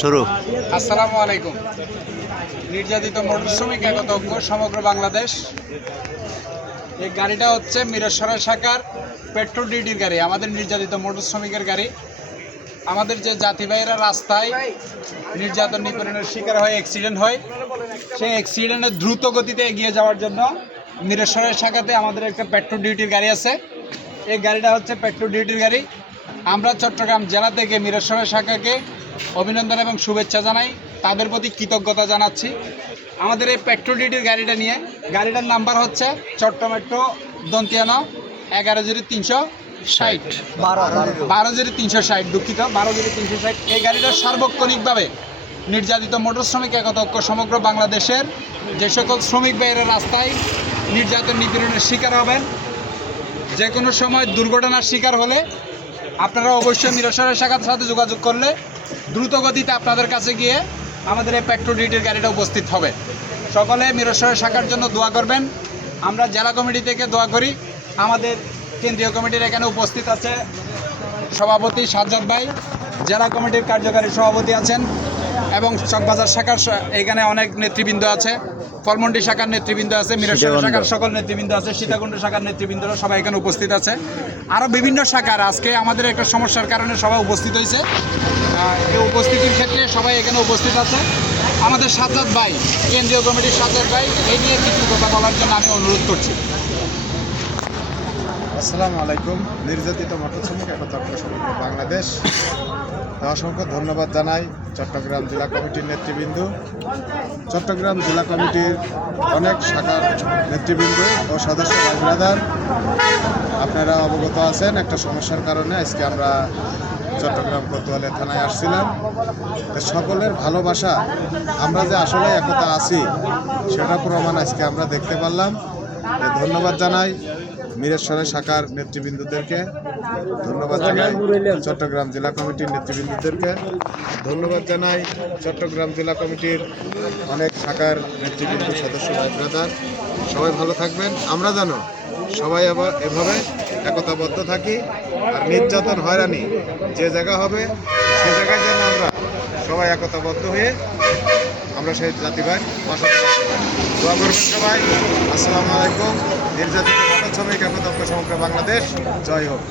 শুরু। আসসালামু আলাইকুম। নির্যাতিত মোটর শ্রমিক একতা ঐক্য সমগ্র বাংলাদেশ। এই গাড়িটা হচ্ছে মিরসরাই শাখার পেট্রোল ডিউটির গাড়ি, আমাদের নির্যাতিত মোটর শ্রমিকের গাড়ি। আমাদের যে জাতি ভাইয়েরা রাস্তায় নির্যাতন নিপীড়নের শিকার হয়ে অ্যাক্সিডেন্ট হয়, সেই অ্যাক্সিডেন্টে দ্রুত গতিতে এগিয়ে যাওয়ার জন্য মিরসরাই শাখাতে আমাদের একটা পেট্রোল ডিউটির গাড়ি আছে। এই গাড়িটা হচ্ছে পেট্রোল ডিউটির গাড়ি। আমরা চট্টগ্রাম জেলা থেকে মিরসরাই শাখাকে অভিনন্দন এবং শুভেচ্ছা জানাই, তাদের প্রতি কৃতজ্ঞতা জানাচ্ছি। আমাদের এই পেট্রোল ডিউটির গাড়িটা নিয়ে, গাড়িটার নাম্বার হচ্ছে চট্টমেট্রো দন্তিয়ানো 110360 120360, দুঃখিত 120360। এই গাড়িটা সার্বক্ষণিকভাবে নির্যাতিত মোটর শ্রমিক একতা ঐক্য সমগ্র বাংলাদেশের যে সকল শ্রমিক ভাইয়েরা রাস্তায় নির্যাতন নিপীড়নের শিকার হবেন, যে কোনো সময় দুর্ঘটনার শিকার হলে আপনারা অবশ্যই মিরসরাই শাখার সাথে যোগাযোগ করলে দ্রুত গতিতে আপনাদের কাছে গিয়ে আমাদের এই পেট্রোল ডিউটির গাড়িটা উপস্থিত হবে। সকলে মিরসরাই শাখার জন্য দোয়া করবেন। আমরা জেলা কমিটি থেকে দোয়া করি। আমাদের কেন্দ্রীয় কমিটির এখানে উপস্থিত আছে সভাপতি সাজ্জাদ ভাই, জেলা কমিটির কার্যকারী সভাপতি আছেন এবং চকবাজার শাখার এখানে অনেক নেতৃবৃন্দ আছে, ফলমন্ডি শাখার নেতৃবৃন্দ আছে, মিরসরাই শাখার সকল নেতৃবৃন্দ আছে, সীতাকুণ্ড শাখার নেতৃবৃন্দরা সবাই এখানে উপস্থিত আছে। আরও বিভিন্ন শাখার আজকে আমাদের একটা সমস্যার কারণে সবাই উপস্থিত হয়েছে। এই উপস্থিতির ক্ষেত্রে সবাই এখানে উপস্থিত আছে। আমাদের সাজ্জাদ ভাই, কেন্দ্রীয় কমিটির সাজ্জাদ ভাই, এই নিয়ে কিছু কথা বলার জন্য আমি অনুরোধ করছি। আসসালামু আলাইকুম। নির্যাতিত মোটর শ্রমিক একতা ঐক্য সমগ্র বাংলাদেশ, অসংখ্য ধন্যবাদ জানাই চট্টগ্রাম জেলা কমিটির নেতৃবৃন্দ, চট্টগ্রাম জেলা কমিটির অনেক শাখার নেতৃবৃন্দ ও সদস্য ভাই ব্রাদার। আপনারা অবগত আছেন একটা সমস্যার কারণে আজকে আমরা চট্টগ্রাম কোতোয়ালি থানায় আসছিলাম। সকলের ভালোবাসা, আমরা যে আসলে একতা আছি সেটা প্রমাণ আজকে আমরা দেখতে পারলাম। ধন্যবাদ জানাই মিরসরাই শাখার নেতৃবৃন্দদেরকে, ধন্যবাদ জানাই চট্টগ্রাম জেলা কমিটির নেতৃবৃন্দদেরকে, ধন্যবাদ জানাই চট্টগ্রাম জেলা কমিটির অনেক শাখার নেতৃবৃন্দ সদস্য ভাই ব্রাদার। সবাই ভালো থাকবেন। আমরা যেন সবাই আবার এভাবে একতাবদ্ধ থাকি, আর নির্যাতন হয়রানি যে জায়গা হবে সে জায়গায় যেন আমরা সবাই একতাবদ্ধ হয়ে আমরা সেই জাতিভাই বসবাস দোয়া করবেন সবাই। আসসালামু আলাইকুম। নির্যাতিত মোটর শ্রমিক একতা ঐক্য সমগ্র বাংলাদেশ, জয় হোক।